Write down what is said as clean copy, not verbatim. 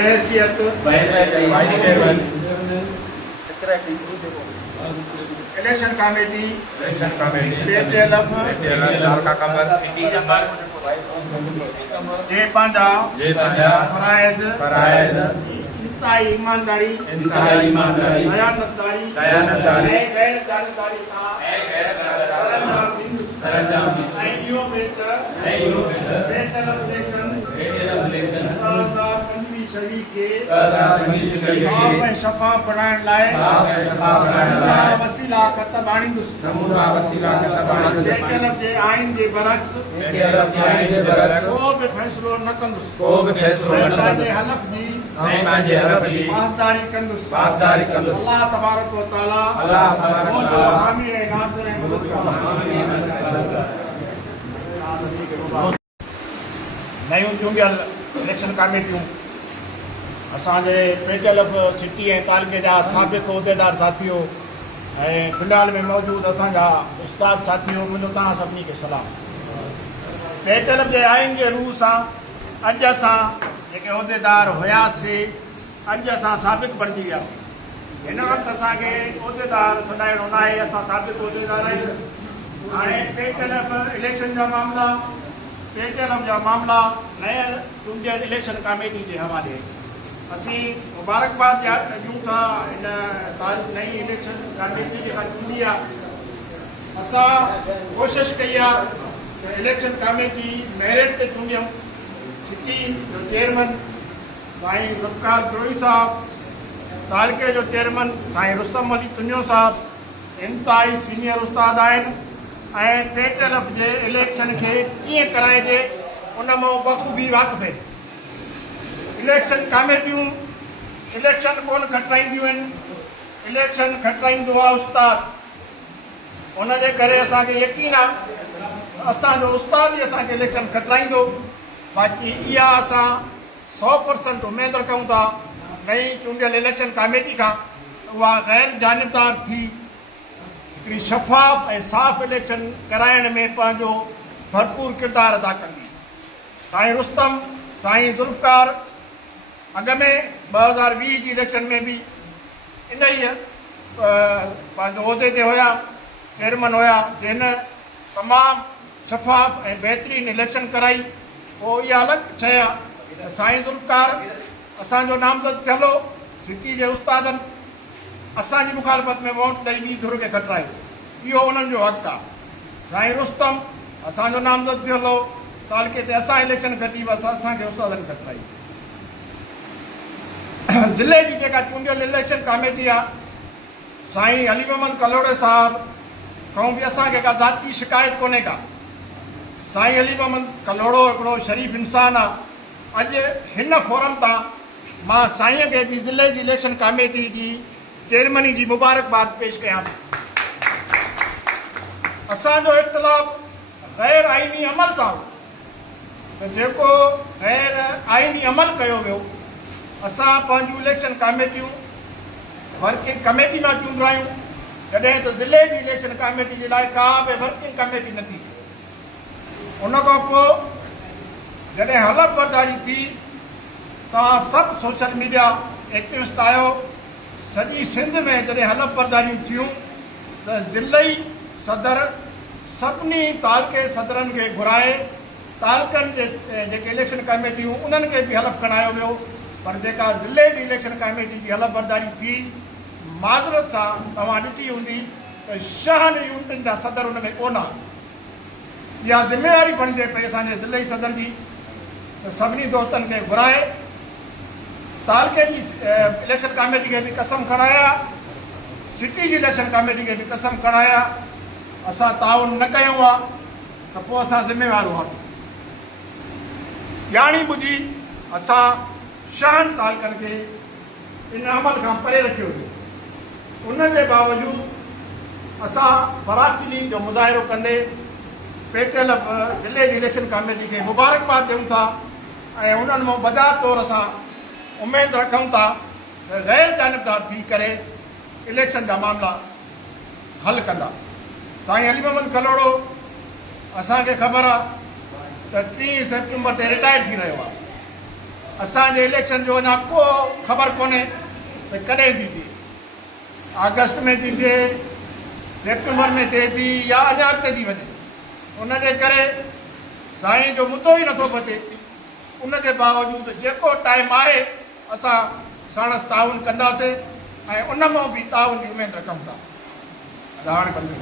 बहैसियत election committee जे पंहिंजा फ़राइज़ इंतहाई ईमानदारी दयानतदारी ऐं गैर जानकारी सां ऐं इहो बेहतर इलेक्शन 2025 खे साफ़ ऐं शफ़ाफ़ बणाइण लाइ वसीला क़तब आणींदुसि। जेकॾहिं जे आइन जे बरअक्स को बि फ़ैसिलो न कंदुसि। पंहिंजे हलफ़ जी पासदारी कंदुसि। अल्लाह तबारक व तआला हामी ऐं नासिर ऐं मददगार। नयूं चूंडियल इलेक्शन कमेटियूं असांजे पेटियल सिटी ऐं तालुके जा साबिक़ उहिदेदार साथियो ऐं फिलहाल में मौजूदु असांजा उस्ताद साथियो, मुंहिंजो तव्हां सभिनी खे सलाम। पेटियल जे आइन जे रूह सां अॼु असां जेके उहिदेदार हुयासीं अॼु असां साबिक़ बणिजी वियासीं। हिन वक़्तु असांखे उहिदेदार सॾाइणो न आहे, असां साबिक़ उहिदेदार आहियूं। हाणे पेटियल इलेक्शन जा मामला नयल चूंडियल इलेक्शन कमेटी जे हवाले असीं मुबारकबाद ॾियूं था हिन नई इलेक्शन कमेटी जेका चूंडी आहे। असां कोशिशि कई आहे त इलेक्शन कमेटी मेरिट ते चूंडियूं। सिटी जो चेयरमैन साईं ज़ुल्फ़िकार जोई साहब, तालुके जो चेयरमैन साईं रुस्तम अली तुंजो साहब इंतहाई सीनियर उस्ताद आहिनि ऐं पेटियल जे इलेक्शन खे कीअं कराइजे उन मां बख़ूबी वाक़िफ़ आहिनि। इलेक्शन कमेटियूं इलेक्शन कोन खटाईंदियूं आहिनि, इलेक्शन खटाईंदो आहे उस्ताद। उनजे करे असांखे यकीन आहे असांजो उस्ताद ई असांखे इलेक्शन खटाईंदो। बाक़ी इहा असां 100% उमेदु रखूं था नई चूंडियल इलेक्शन कमेटी खां उहा गैर जानिबदार थी हिकिड़ी शफ़ाफ़ ऐं साफ़ इलेक्शन कराइण में पंहिंजो भरपूर किरदारु अदा कंदी। साईं रुस्तम, साईं ज़ुल्फ़िकार अॻ में 2020 जी इलेक्शन में बि इन ई पंहिंजो उहिदे ते हुया, चेयरमैन हुया, जिन तमामु शफ़ाफ़ ऐं बहितरीन इलेक्शन कराई। पोइ इहा अलॻि शइ आहे साईं ज़ुल्फ़िकार असांजो नामज़द थियल हो, सिटी जे उस्तादनि असांजी मुखालफ़त में वोट ॾेई ॿी धुर खे खटायो, इहो उन्हनि जो हक़ु आहे। साईं रुस्तम असांजो नामज़द थियल हो, तालुके ते असां इलेक्शन खटी असांखे उस्तादनि खटाई। ज़िले जी जेका चूंडियल इलेक्शन कमेटी आहे साईं अली मोहम्मद कलोड़े साहब खां बि असांखे का ज़ाती शिकायत कोन्हे का। साईं अली मोहम्मद कलोड़ो हिकिड़ो शरीफ़ इंसानु आहे। अॼु हिन फोरम तां मां साईं खे बि ज़िले जी इलेक्शन कमेटी जी चेयरमैनी जी मुबारकबाद पेश कयां थो। असांजो इख़्तिलाफ़ गैर आइनी अमल सां हो, त जेको गैर आइनी अमल कयो वियो असां पंहिंजूं इलेक्शन कमेटियूं वर्किंग कमेटी मां चूंडायूं, जॾहिं त ज़िले जी इलेक्शन कमेटी जे लाइ का बि वर्किंग कमेटी न थी। उन खां पोइ जॾहिं हलफ़ बरदारी थी तव्हां सभु सोशल मीडिया एक्टिविस्ट आहियो। सॼी सिंध में जॾहिं हलफ़ बरदारियूं थियूं त ज़िलई सदर सभिनी तालुके सदरनि खे घुराए तालुकनि जे जेके इलेक्शन कमेटियूं उन्हनि खे बि हलफ़ खणायो वियो। पर जेका ज़िले जी इलेक्शन कमेटी जी हलफ़ बरदारी थी, माज़रत सां तव्हां ॾिठी हूंदी त 6 यूनिटनि जा सदर हुन में कोन आहे। इहा ज़िमेवारी बणिजे पई असांजे ज़िले सदर जी त सभिनी दोस्तनि खे घुराए तालुके जी इलेक्शन कमेटी खे बि कसम खणाया, सिटी जी इलेक्शन कमेटी खे बि कसम खणाया असां ताउन न कयूं आहे त पोइ असां ज़िमेवार हुआसीं। ॼाणी बुझी असां 6 तालुकनि खे इन अमल खां परे रखियो वियो। उनजे बावजूदि असां फराक़िली जो मुज़ाहिरो कंदे पेटियल ज़िले जी इलेक्शन कमेटी खे मुबारकबाद ॾियूं था ऐं उन्हनि मां बजात तौर असां उमेदु रखूं था त गैर जानिबदार थी करे इलेक्शन जा मामला हल कंदा। साईं अली मोहम्मद कलोड़ो असांखे ख़बर आहे त 3 सेप्टेम्बर ते रिटायर थी रहियो आहे। असांजे इलेक्शन जो अञा को ख़बर कोन्हे त कॾहिं थी थिए, अगस्त में थी थिए, सेप्टेंबर में थिए थी या अञा अॻिते थी वञे। उनजे करे साईं जो मुद्दो ई नथो बचे। उनजे बावजूदि जेको टाइम आहे असां साणसि ताउन कंदासीं ऐं उन मां बि ताउन जी उमेदु रखूं था। हाणे बंदि